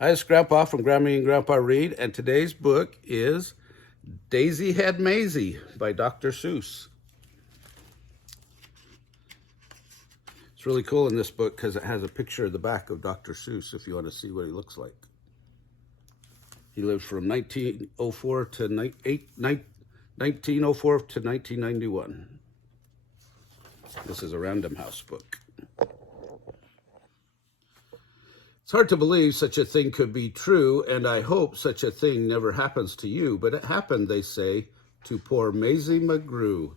Hi, it's Grandpa from Grammy and Grandpa Read, and today's book is Daisy Had Mayzie by Dr. Seuss. It's really cool in this book because it has a picture of the back of Dr. Seuss if you want to see what he looks like. He lived from 1904 to 1991. This is a Random House book. It's hard to believe such a thing could be true, and I hope such a thing never happens to you, but it happened, they say, to poor Mayzie McGrew.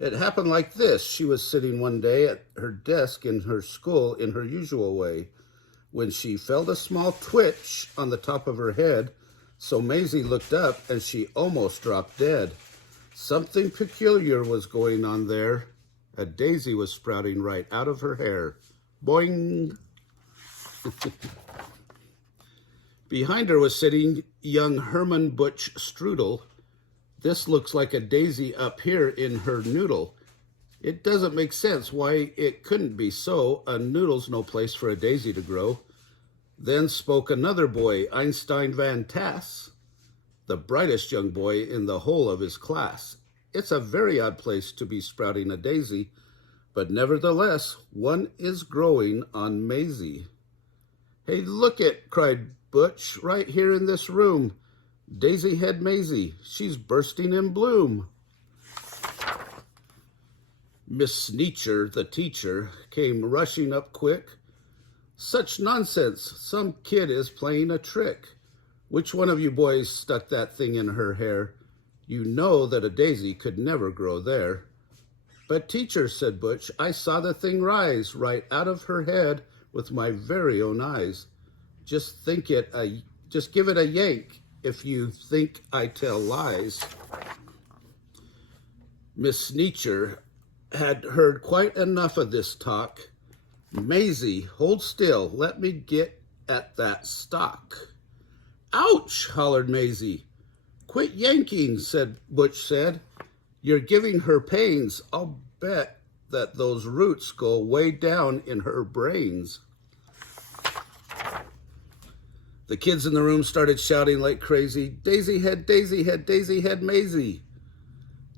It happened like this. She was sitting one day at her desk in her school in her usual way, when she felt a small twitch on the top of her head, so Mayzie looked up and she almost dropped dead. Something peculiar was going on there. A daisy was sprouting right out of her hair. Boing! Behind her was sitting young Herman Butch Strudel. This looks like a daisy up here in her noodle. It doesn't make sense why it couldn't be so. A noodle's no place for a daisy to grow. Then spoke another boy, Einstein Van Tass, the brightest young boy in the whole of his class. It's a very odd place to be sprouting a daisy, but nevertheless, one is growing on Mayzie. Hey, look it, cried Butch, right here in this room. Daisy had Mayzie. She's bursting in bloom. Miss Sneetcher, the teacher, came rushing up quick. Such nonsense. Some kid is playing a trick. Which one of you boys stuck that thing in her hair? You know that a daisy could never grow there. But teacher, said Butch, I saw the thing rise right out of her head with my very own eyes. Just give it a yank if you think I tell lies. Miss Sneetcher had heard quite enough of this talk. Mayzie, hold still, let me get at that stalk. Ouch, hollered Mayzie. Quit yanking, Butch said. You're giving her pains. I'll bet that those roots go way down in her brains. The kids in the room started shouting like crazy, Daisy had Daisy had Daisy had Mayzie.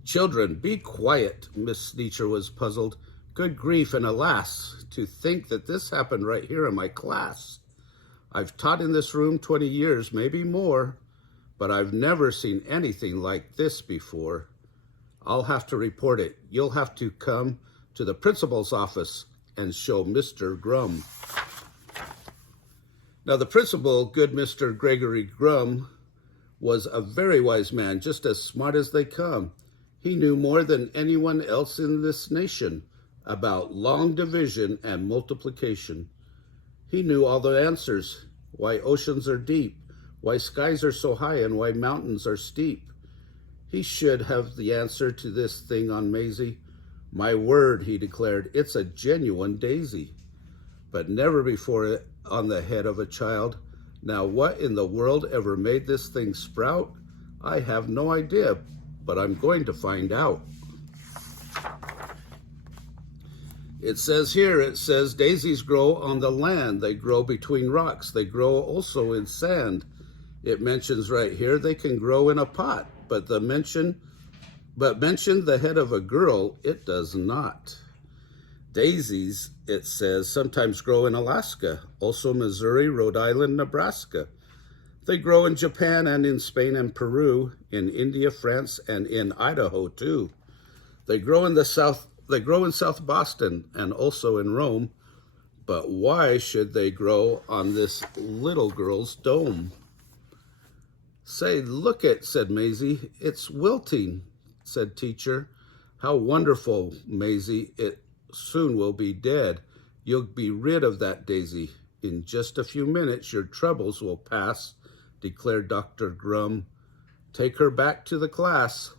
Children, be quiet, Miss Sneetcher was puzzled. Good grief and alas, to think that this happened right here in my class. I've taught in this room 20 years, maybe more, but I've never seen anything like this before. I'll have to report it. You'll have to come to the principal's office and show Mr. Grum. Now the principal, good Mr. Gregory Grum, was a very wise man, just as smart as they come. He knew more than anyone else in this nation about long division and multiplication. He knew all the answers, why oceans are deep, why skies are so high, and why mountains are steep. He should have the answer to this thing on Mayzie. My word, he declared, it's a genuine daisy. But never before on the head of a child. Now what in the world ever made this thing sprout? I have no idea, but I'm going to find out. It says daisies grow on the land. They grow between rocks. They grow also in sand. It mentions right here they can grow in a pot, but mention the head of a girl, it does not. Daisies, it says, sometimes grow in Alaska, also Missouri, Rhode Island, Nebraska. They grow in Japan and in Spain and Peru, in India, France, and in Idaho too. They grow in South Boston and also in Rome, but why should they grow on this little girl's dome? Say, look it, said Mayzie. It's wilting, said teacher. How wonderful, Mayzie. It soon will be dead. You'll be rid of that daisy. In just a few minutes, your troubles will pass, declared Dr. Grum. Take her back to the class.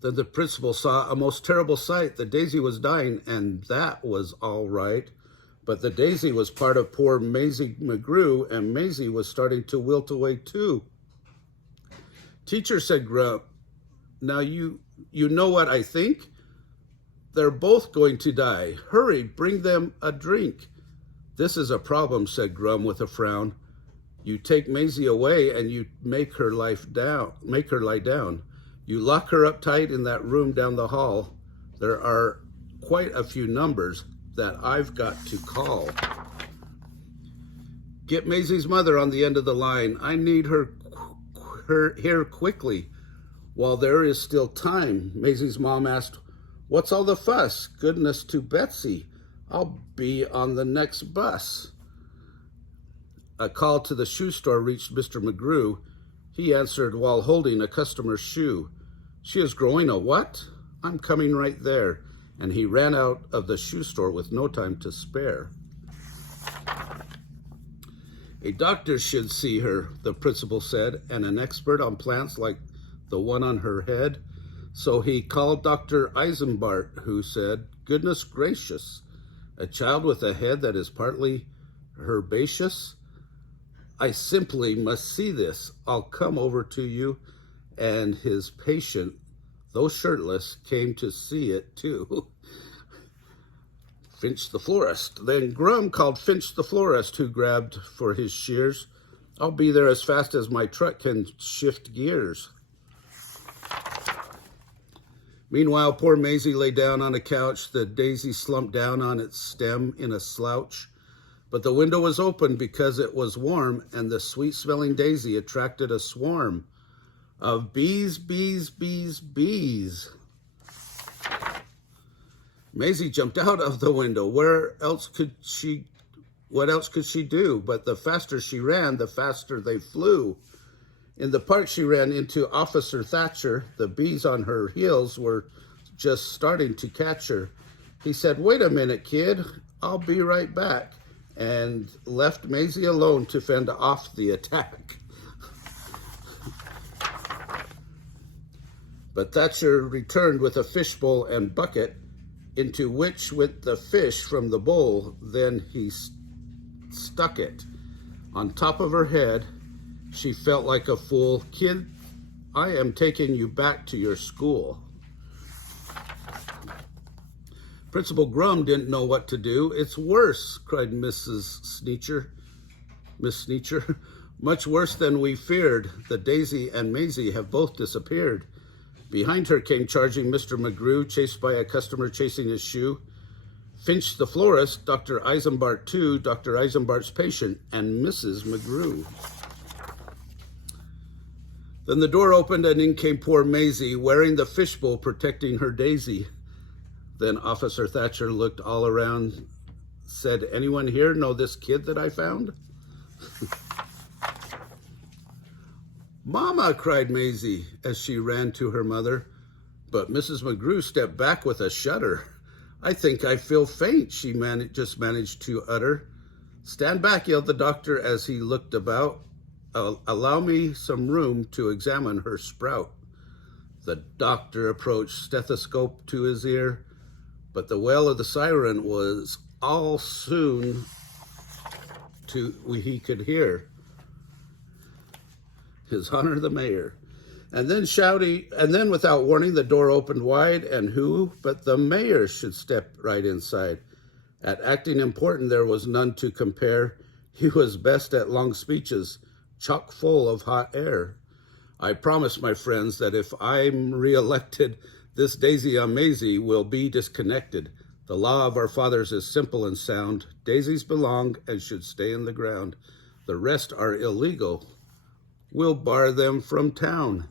Then the principal saw a most terrible sight. The daisy was dying, and that was all right. But the daisy was part of poor Mayzie McGrew, and Mayzie was starting to wilt away too. Teacher, said Grum, now you know what I think? They're both going to die. Hurry, bring them a drink. This is a problem, said Grum with a frown. You take Mayzie away and you make her lie down. You lock her up tight in that room down the hall. There are quite a few numbers that I've got to call. Get Maizie's mother on the end of the line. I need her here quickly. While there is still time, Maizie's mom asked, what's all the fuss? Goodness to Betsy. I'll be on the next bus. A call to the shoe store reached Mr. McGrew. He answered while holding a customer's shoe. She is growing a what? I'm coming right there. And he ran out of the shoe store with no time to spare. A doctor should see her, the principal said, and an expert on plants like the one on her head. So he called Dr. Eisenbart, who said, goodness gracious, a child with a head that is partly herbaceous? I simply must see this. I'll come over to you. And his patient, though shirtless, came to see it too. Finch the florist. Then Grum called Finch the florist, who grabbed for his shears. I'll be there as fast as my truck can shift gears. Meanwhile, poor Mayzie lay down on a couch. The daisy slumped down on its stem in a slouch. But the window was open because it was warm, and the sweet-smelling daisy attracted a swarm of bees, bees, bees, bees. Mayzie jumped out of the window. What else could she do? But the faster she ran, the faster they flew. In the park, she ran into Officer Thatcher. The bees on her heels were just starting to catch her. He said, wait a minute, kid. I'll be right back. And left Mayzie alone to fend off the attack. But Thatcher returned with a fishbowl and bucket, into which went the fish from the bowl. Then he stuck it on top of her head. She felt like a fool. Kid, I am taking you back to your school. Principal Grum didn't know what to do. It's worse, cried Miss Sneacher. Much worse than we feared. The daisy and Mayzie have both disappeared. Behind her came charging Mr. McGrew, chased by a customer chasing his shoe. Finch the florist, Dr. Eisenbart too, Dr. Eisenbart's patient, and Mrs. McGrew. Then the door opened and in came poor Mayzie, wearing the fishbowl protecting her daisy. Then Officer Thatcher looked all around, said, anyone here know this kid that I found? Mama, cried Mayzie as she ran to her mother. But Mrs. McGrew stepped back with a shudder. I think I feel faint, she just managed to utter. Stand back, yelled the doctor as he looked about. Allow me some room to examine her sprout. The doctor approached, stethoscope to his ear, but the wail of the siren was all soon he could hear. His Honor the Mayor. And then without warning, the door opened wide, and who but the mayor should step right inside. At acting important, there was none to compare. He was best at long speeches, chock full of hot air. I promise, my friends, that if I'm reelected, this daisy on Mayzie will be disconnected. The law of our fathers is simple and sound. Daisies belong and should stay in the ground. The rest are illegal. We'll bar them from town.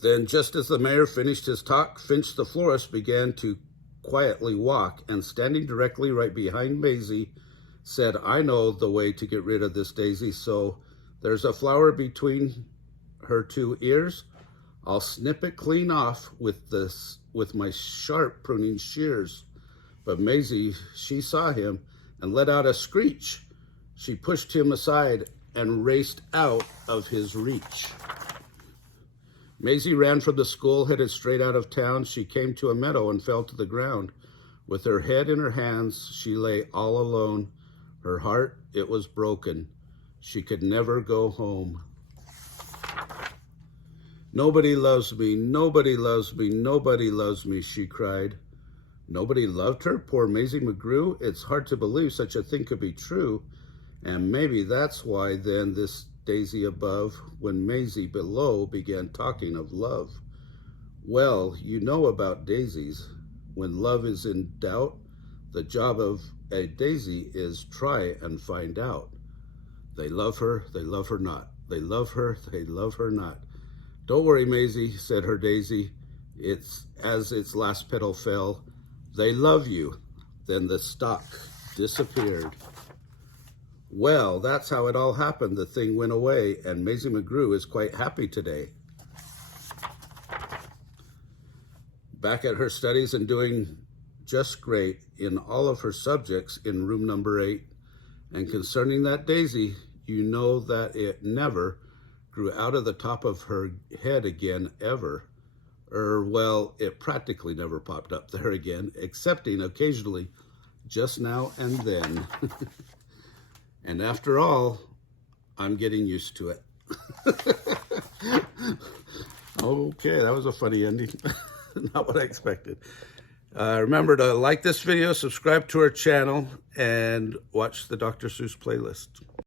Then, just as the mayor finished his talk, Finch the florist began to quietly walk, and standing directly right behind Mayzie, said, I know the way to get rid of this daisy, so there's a flower between her two ears. I'll snip it clean off with my sharp pruning shears. But Mayzie, she saw him and let out a screech. She pushed him aside and raced out of his reach. Mayzie ran from the school, headed straight out of town. She came to a meadow and fell to the ground. With her head in her hands, she lay all alone. Her heart, it was broken. She could never go home. Nobody loves me, nobody loves me, nobody loves me, she cried. Nobody loved her, poor Mayzie McGrew? It's hard to believe such a thing could be true. And maybe that's why then this daisy above, when Mayzie below began talking of love. Well, you know about daisies. When love is in doubt, the job of a daisy is try and find out. They love her not. They love her not. Don't worry, Mayzie, said her daisy. It's as its last petal fell. They love you. Then the stalk disappeared. Well, that's how it all happened. The thing went away, and Mayzie McGrew is quite happy today. Back at her studies and doing just great in all of her subjects in room number 8. And concerning that daisy, you know that it never grew out of the top of her head again, ever. Well, it practically never popped up there again, excepting occasionally just now and then. And after all, I'm getting used to it. Okay, that was a funny ending. Not what I expected. Remember to like this video, subscribe to our channel, and watch the Dr. Seuss playlist.